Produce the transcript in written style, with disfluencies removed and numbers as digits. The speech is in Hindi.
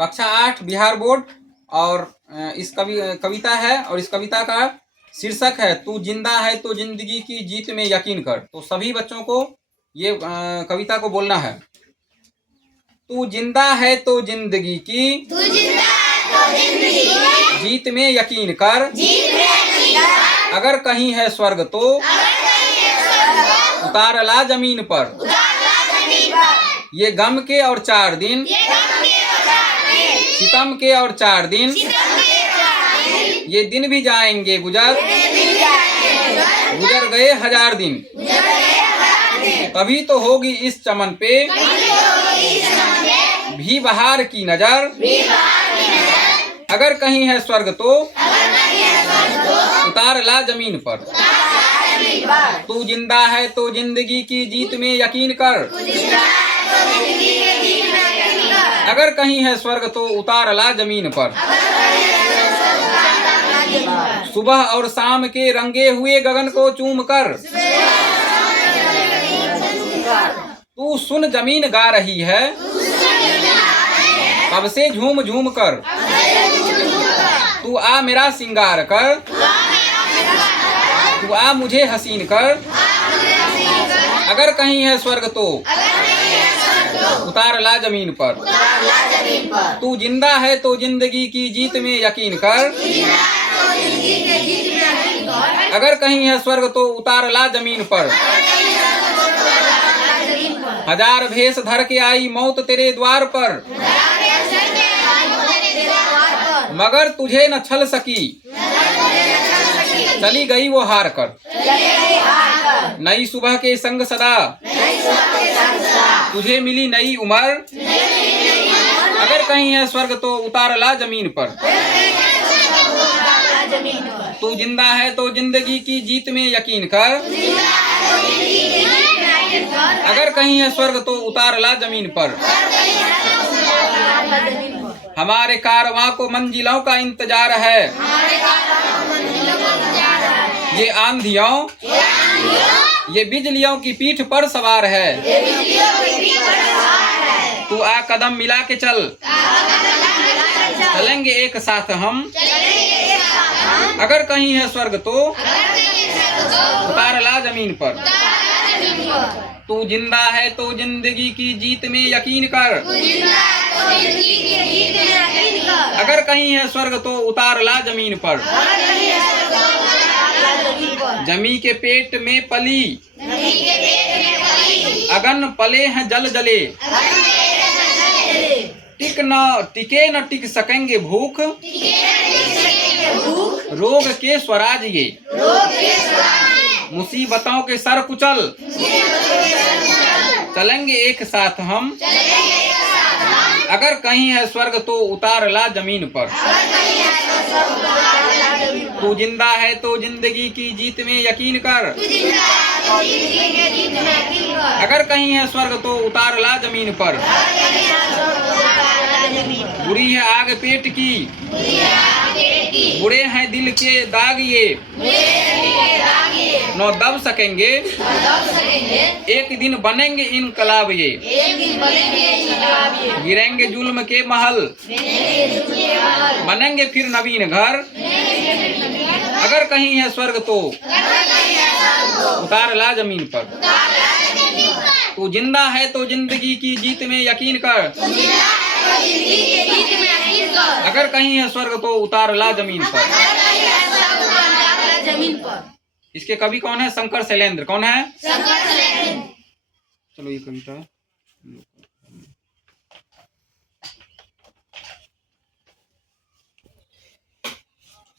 कक्षा 8 बिहार बोर्ड। और इस कविता है और इस कविता का शीर्षक है तू जिंदा है तो जिंदगी की जीत में यकीन कर। तो सभी बच्चों को ये कविता को बोलना है। तू जिंदा है तो जिंदगी की जीत में यकीन कर। अगर कहीं है स्वर्ग तो उतार ला जमीन पर। ये गम के और 4 दिन, सितम के और 4 दिन, ये दिन भी जाएंगे गुजर गए 1000 दिन। तभी तो होगी इस चमन पे भी बहार की नजर। अगर कहीं है स्वर्ग तो उतार ला जमीन पर। तू जिंदा है तो जिंदगी की जीत में यकीन कर। अगर कहीं है स्वर्ग तो उतार ला जमीन पर। सुबह और शाम के रंगे हुए गगन को चूम कर तू सुन जमीन गा रही है कब से झूम झूम कर। तू आ मेरा सिंगार कर, तू आ मुझे हसीन कर। अगर कहीं है स्वर्ग तो उतार ला जमीन पर। तू जिंदा है तो जिंदगी की जीत में यकीन कर। अगर कहीं है स्वर्ग तो उतार ला जमीन पर। 1000 भेष धर के आई मौत तेरे द्वार पर, मगर तुझे न छल सकी, चली गई वो हार कर। नई सुबह के संग सदा तुझे मिली नई उम्र। अगर कहीं है स्वर्ग तो उतार ला जमीन पर। तू जिंदा है तो जिंदगी की जीत में यकीन कर। अगर कहीं है स्वर्ग तो उतार ला जमीन पर। हमारे कारवां को मंजिलों का इंतजार है, ये आंधियों ये बिजलियों की पीठ पर सवार है। तू आ कदम मिला के चल, चलेंगे एक साथ हम। अगर कहीं है स्वर्ग तो उतार ला जमीन पर। तू जिंदा है तो जिंदगी की जीत में यकीन कर। अगर कहीं है स्वर्ग तो उतार ला जमीन पर। जमी के पेट में पली अगन पले हैं जल जले। टिके न टिक सकेंगे भूख, रोग के स्वराज ये। मुसीबतों के सर कुचल, चलेंगे एक साथ हम। अगर कहीं है स्वर्ग तो उतार ला जमीन पर। तू जिंदा है तो जिंदगी की जीत में यकीन कर। अगर कहीं है स्वर्ग तो उतार ला जमीन पर। बुरी है आग पेट की, बुरे हैं दिल के दाग ये। न दब सकेंगे एक दिन बनेंगे इनकलाब ये। गिरेंगे जुल्म के महल, बनेंगे फिर नवीन घर। अगर कहीं है स्वर्ग तो उतार ला जमीन पर। तू जिंदा है तो जिंदगी की जीत में यकीन कर। अगर कहीं है स्वर्ग तो उतार ला जमीन पर। इसके कवि कौन है? शंकर शैलेंद्र। कौन है? चलो ये कविता